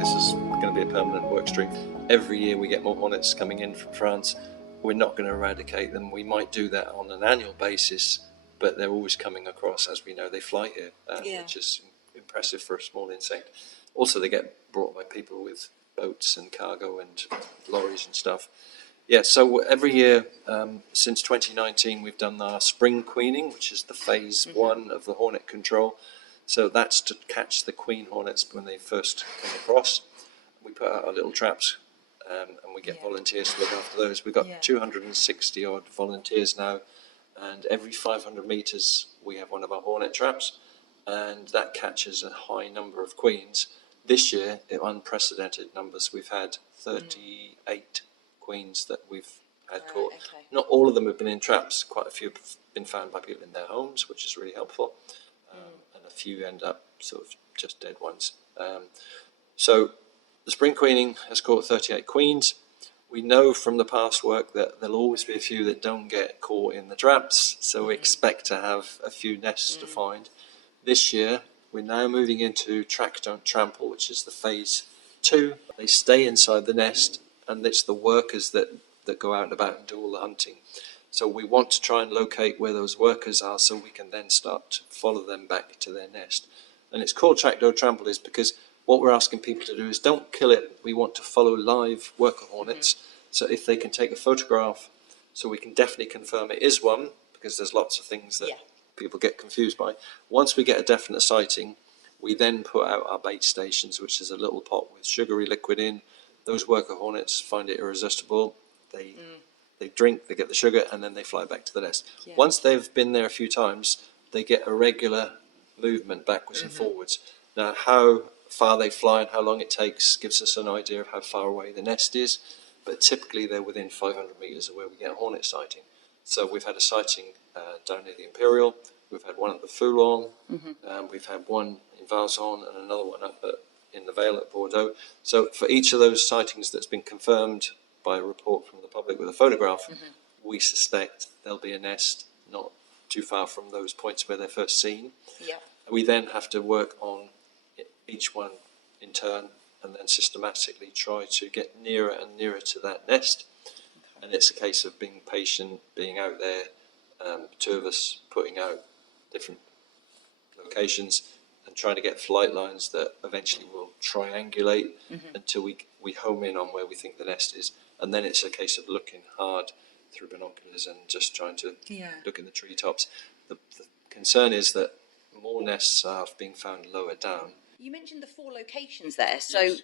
this is going to be a permanent work stream. Every year we get more hornets coming in from France. We're not going to eradicate them. We might do that on an annual basis, but they're always coming across. As we know, they fly here, which is impressive for a small insect. Also, they get brought by people with boats and cargo and lorries and stuff. Yeah, so every year since 2019, we've done our spring queening, which is the phase one of the hornet control. So that's to catch the queen hornets when they first come across. We put out our little traps and we get volunteers to look after those. We've got 260 odd volunteers now, and every 500 metres we have one of our hornet traps, and that catches a high number of queens. This year, unprecedented numbers. We've had 38 queens that we've had caught. Okay. Not all of them have been in traps. Quite a few have been found by people in their homes, which is really helpful. And a few end up sort of just dead ones. So the spring queening has caught 38 queens. We know from the past work that there'll always be a few that don't get caught in the traps, so we expect to have a few nests to find. This year, we're now moving into track, don't trample, which is the phase 2. They stay inside the nest, and it's the workers that go out and about and do all the hunting. So we want to try and locate where those workers are so we can then start to follow them back to their nest. And it's called track, don't trample is because what we're asking people to do is don't kill it. We want to follow live worker hornets. So if they can take a photograph, so we can definitely confirm it is one, because there's lots of things that people get confused by. Once we get a definite sighting, we then put out our bait stations, which is a little pot with sugary liquid in. Those worker hornets find it irresistible. They drink, they get the sugar, and then they fly back to the nest. Yeah. Once they've been there a few times, they get a regular movement backwards and forwards. Now, how far they fly and how long it takes gives us an idea of how far away the nest is, but typically they're within 500 metres of where we get a hornet sighting. So we've had a sighting down near the Imperial, we've had one at the Foulon, we've had one in Varzon and another one up in the Vale at Bordeaux. So for each of those sightings that's been confirmed by a report from the public with a photograph, we suspect there'll be a nest not too far from those points where they're first seen. Yeah. We then have to work on each one in turn and then systematically try to get nearer and nearer to that nest. Okay. And it's a case of being patient, being out there, two of us putting out different locations and trying to get flight lines that eventually will triangulate until we home in on where we think the nest is. And then it's a case of looking hard through binoculars and just trying to look in the treetops. The concern is that more nests are being found lower down. You mentioned the 4 locations there. So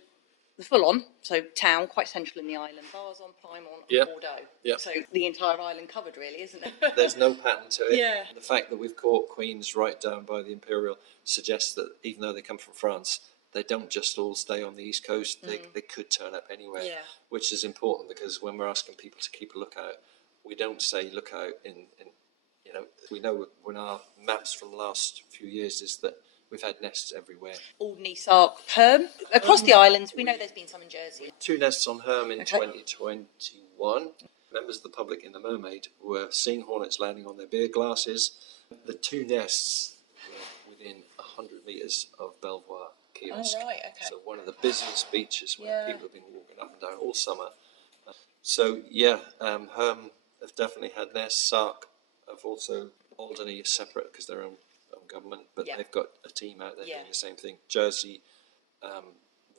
the full-on, so town, quite central in the island, Varzon, Plymouth and Bordeaux. Yep. So the entire island covered really, isn't it? There's no pattern to it. Yeah. The fact that we've caught queens right down by the Imperial suggests that even though they come from France, they don't just all stay on the East Coast. They could turn up anywhere, which is important because when we're asking people to keep a lookout, we don't say look out in we know when our maps from the last few years is that we've had nests everywhere. Alderney, Sark, Herm. Across the islands, we know there's been some in Jersey. 2 nests on Herm in 2021. Members of the public in the Mermaid were seeing hornets landing on their beer glasses. The 2 nests were within 100 metres of Belvoir Kiosk. Oh, right, okay. So one of the busiest beaches where people have been walking up and down all summer. So, Herm have definitely had nests. Sark have also, Alderney is separate because they're own government, but they've got a team out there doing the same thing. Jersey,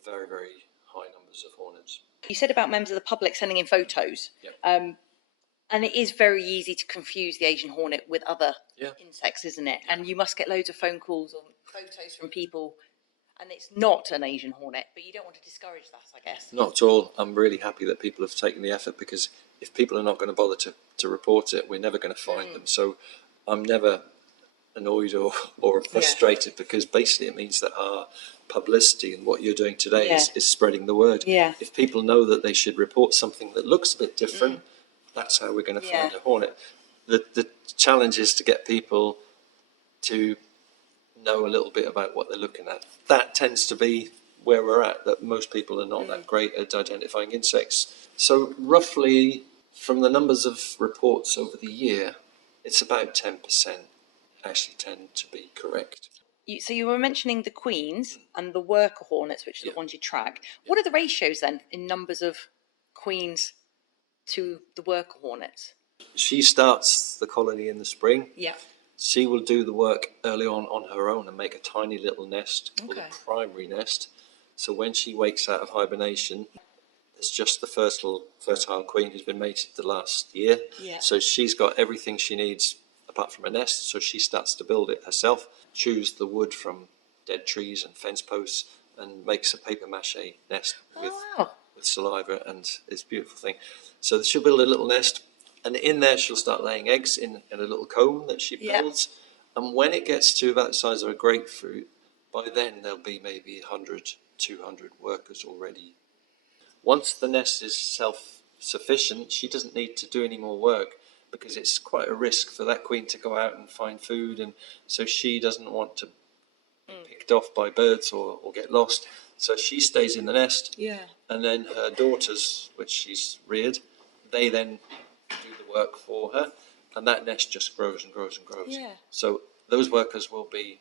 very, very high numbers of hornets. You said about members of the public sending in photos, and it is very easy to confuse the Asian hornet with other insects, isn't it? And you must get loads of phone calls or photos from people, and it's not an Asian hornet, but you don't want to discourage that, I guess. Not at all. I'm really happy that people have taken the effort because if people are not going to bother to report it, we're never going to find them. So I'm never annoyed or frustrated because basically it means that our publicity and what you're doing today is spreading the word. Yeah. If people know that they should report something that looks a bit different, that's how we're going to find a hornet. The challenge is to get people to know a little bit about what they're looking at. That tends to be where we're at, that most people are not that great at identifying insects. So roughly from the numbers of reports over the year, it's about 10% actually tend to be correct. So you were mentioning the queens and the worker hornets, which are the ones you track. What are the ratios then in numbers of queens to the worker hornets? She starts the colony in the spring. Yeah. She will do the work early on her own and make a tiny little nest called Okay. a primary nest. So when she wakes out of hibernation, it's just the fertile queen who's been mated the last year. Yeah. So she's got everything she needs apart from a nest. So she starts to build it herself, chews the wood from dead trees and fence posts, and makes a paper mache nest with saliva, and it's a beautiful thing. So she'll build a little nest, and in there she'll start laying eggs in a little comb that she builds. And when it gets to about the size of a grapefruit, by then there'll be maybe 100, 200 workers already. Once the nest is self-sufficient, she doesn't need to do any more work, because it's quite a risk for that queen to go out and find food, and so she doesn't want to be picked off by birds or get lost. So she stays in the nest. Yeah. And then her daughters, which she's reared, they then do the work for her, and that nest just grows and grows and grows. Yeah. So those workers will be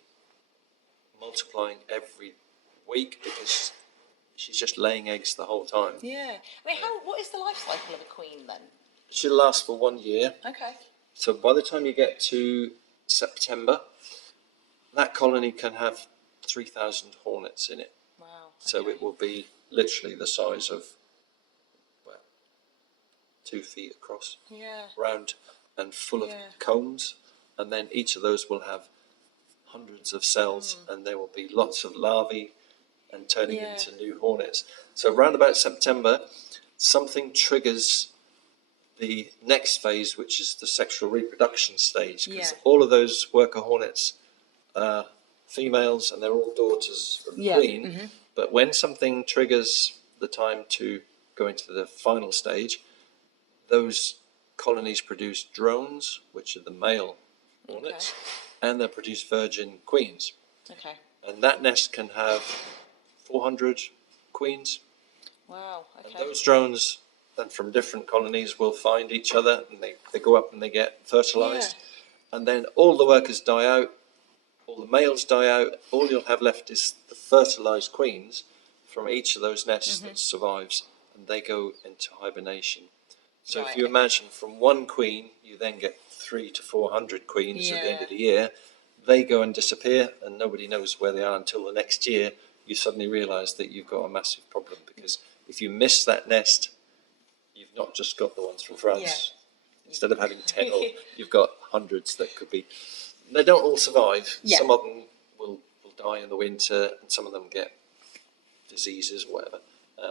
multiplying every week, because she's just laying eggs the whole time. Yeah. I mean, what is the life cycle of a queen then? She'll last for 1 year. Okay. So by the time you get to September, that colony can have 3,000 hornets in it. Wow. So it will be literally the size of 2 feet across, round and full of combs. And then each of those will have hundreds of cells, and there will be lots of larvae and turning into new hornets. So around about September, something triggers the next phase, which is the sexual reproduction stage, because all of those worker hornets are females, and they're all daughters from the queen. But when something triggers the time to go into the final stage, those colonies produce drones, which are the male hornets, and they produce virgin queens. Okay. And that nest can have 400 queens. Wow. Okay. And those drones, and from different colonies, will find each other, and they go up and they get fertilized. And then all the workers die out, all the males die out. All you'll have left is the fertilized queens from each of those nests that survives, and they go into hibernation. So if you imagine, from one queen, you then get 300 to 400 queens at the end of the year. They go and disappear, and nobody knows where they are until the next year. You suddenly realise that you've got a massive problem, because if you miss that nest, you've not just got the ones from France. Instead of having 10, you've got hundreds that could be. They don't all survive. Some of them will die in the winter, and some of them get diseases or whatever.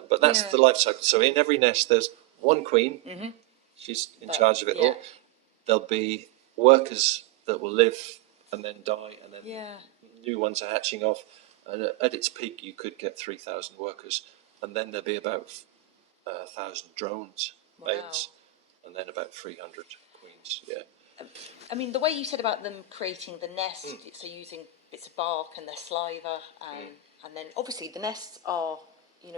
But that's the life cycle. So in every nest, there's one queen. She's in charge of it all. There'll be workers that will live and then die, and then new ones are hatching off. And at its peak, you could get 3,000 workers, and then there'll be about 1,000 drones, males, and then about 300 queens. I mean, the way you said about them creating the nest, so using bits of bark and their saliva, and then obviously the nests are,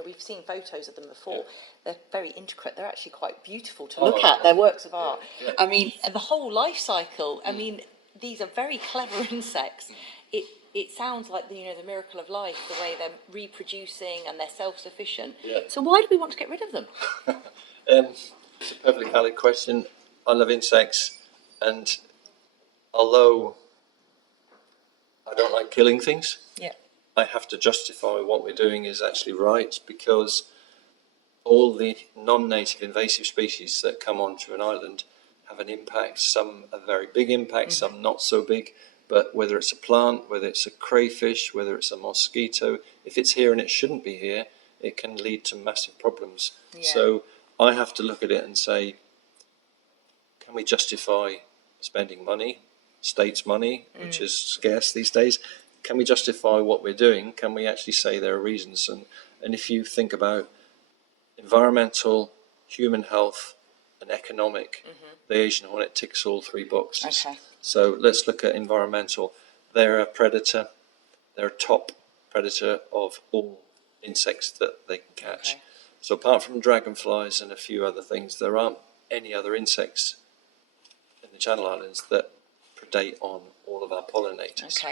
we've seen photos of them before. They're very intricate. They're actually quite beautiful to look at. They're works of art. I mean, the whole life cycle. I mean, these are very clever insects. It sounds like the miracle of life, the way they're reproducing and they're self-sufficient. So why do we want to get rid of them? It's a perfectly valid question. I love insects, and although I don't like killing things, I have to justify what we're doing is actually right, because all the non-native invasive species that come onto an island have an impact. Some a very big impact, some not so big. But whether it's a plant, whether it's a crayfish, whether it's a mosquito, if it's here and it shouldn't be here, it can lead to massive problems. So I have to look at it and say, can we justify spending money, state's money, which is scarce these days? Can we justify what we're doing? Can we actually say there are reasons? And if you think about environmental, human health, and economic, the Asian hornet ticks all 3 boxes. So let's look at environmental. They're a predator. They're a top predator of all insects that they can catch. So apart from dragonflies and a few other things, there aren't any other insects in the Channel Islands that predate on all of our pollinators.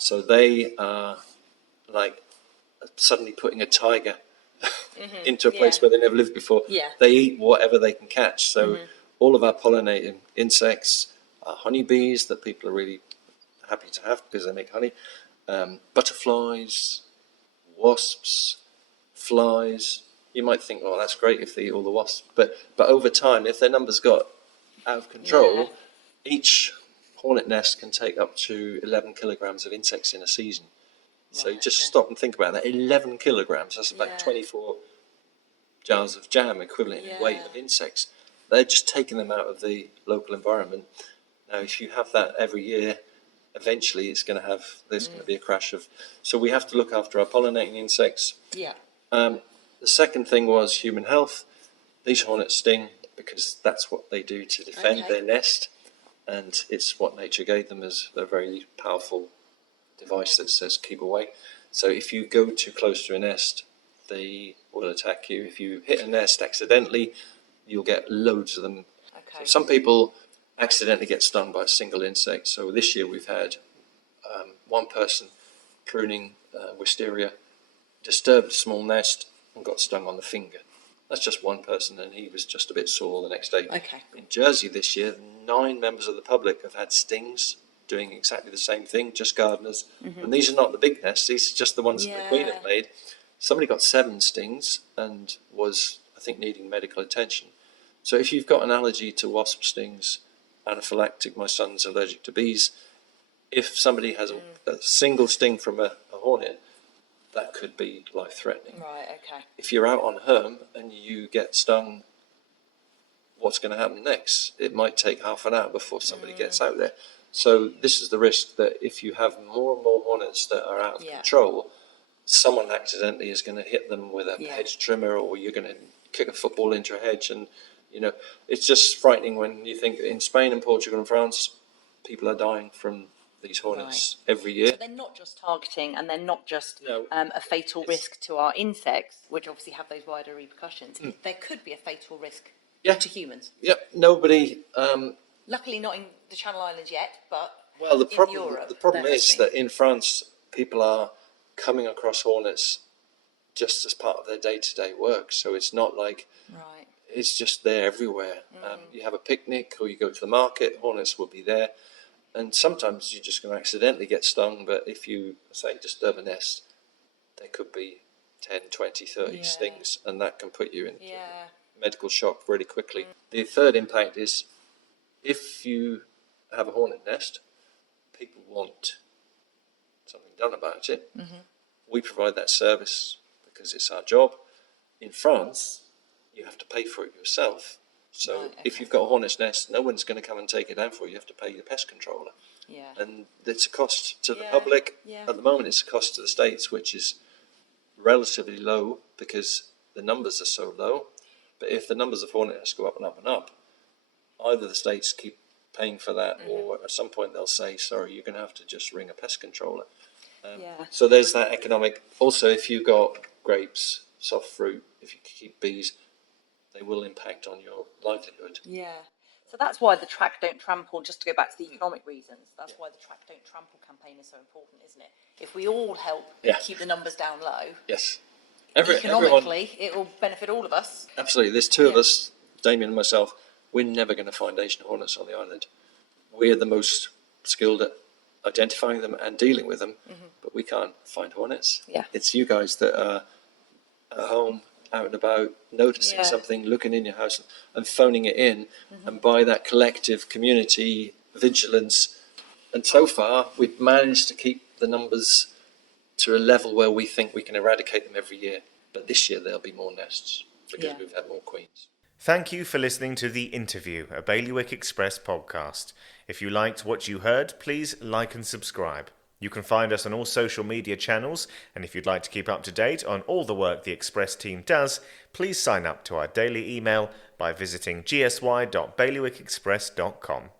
So they are like suddenly putting a tiger into a place where they never lived before. Yeah. They eat whatever they can catch. So all of our pollinating insects are honeybees that people are really happy to have because they make honey. Butterflies, wasps, flies. You might think, oh, that's great if they eat all the wasps. But over time, if their numbers got out of control, each hornet nest can take up to 11 kilograms of insects in a season. So you just stop and think about that. 11 kilograms, that's about 24 jars of jam equivalent in weight of insects. They're just taking them out of the local environment. Now, if you have that every year, eventually there's going to be a crash of. So we have to look after our pollinating insects. Yeah. The second thing was human health. These hornets sting because that's what they do to defend their nest, and it's what nature gave them as a very powerful device that says keep away. So if you go too close to a nest, they will attack you. If you hit a nest accidentally, you'll get loads of them. So some people accidentally get stung by a single insect. So this year we've had one person pruning wisteria, disturbed a small nest and got stung on the finger. That's just one person, and he was just a bit sore the next day. In Jersey this year, 9 members of the public have had stings doing exactly the same thing, just gardeners. And these are not the big nests, these are just the ones that the Queen have made. Somebody got 7 stings and was, I think, needing medical attention. So if you've got an allergy to wasp stings, anaphylactic, my son's allergic to bees, if somebody has a single sting from a hornet, that could be life-threatening. If you're out on herm and you get stung, what's going to happen next? It might take half an hour before somebody gets out there. So this is the risk that if you have more and more hornets that are out of control, someone accidentally is going to hit them with a hedge trimmer, or you're going to kick a football into a hedge. And, it's just frightening when you think in Spain and Portugal and France, people are dying from these hornets every year. So they're not just targeting, and they're not just a fatal risk to our insects, which obviously have those wider repercussions. There could be a fatal risk to humans. Nobody. Luckily, not in the Channel Islands yet, but in Europe. The problem is that in France, people are coming across hornets just as part of their day-to-day work. So it's not like it's just there everywhere. You have a picnic or you go to the market, hornets will be there. And sometimes you're just going to accidentally get stung, but if you, say, disturb a nest, there could be 10, 20, 30 stings, and that can put you into medical shock really quickly. The third impact is if you have a hornet nest, people want something done about it. We provide that service because it's our job. In France, you have to pay for it yourself. So if you've got a hornet's nest, no one's going to come and take it down for you. You have to pay the pest controller. And it's a cost to the public. At the moment, it's a cost to the states, which is relatively low because the numbers are so low. But if the numbers of hornet nests go up and up and up, either the states keep paying for that, or at some point they'll say, sorry, you're going to have to just ring a pest controller. So there's that economic. Also, if you've got grapes, soft fruit, if you keep bees, they will impact on your livelihood. So that's why the Track Don't Trample, just to go back to the economic reasons, that's why the Track Don't Trample campaign is so important, isn't it? If we all help keep the numbers down low, economically, it will benefit all of us. Absolutely. There's 2 of us, Damien and myself, we're never going to find Asian hornets on the island. We're the most skilled at identifying them and dealing with them, but we can't find hornets. It's you guys that are at home, out and about, noticing something, looking in your house and phoning it in, and by that collective community vigilance. And so far, we've managed to keep the numbers to a level where we think we can eradicate them every year. But this year, there'll be more nests because we've had more queens. Thank you for listening to The Interview, a Bailiwick Express podcast. If you liked what you heard, please like and subscribe. You can find us on all social media channels, and if you'd like to keep up to date on all the work the Express team does, please sign up to our daily email by visiting gsy.bailiwickexpress.com.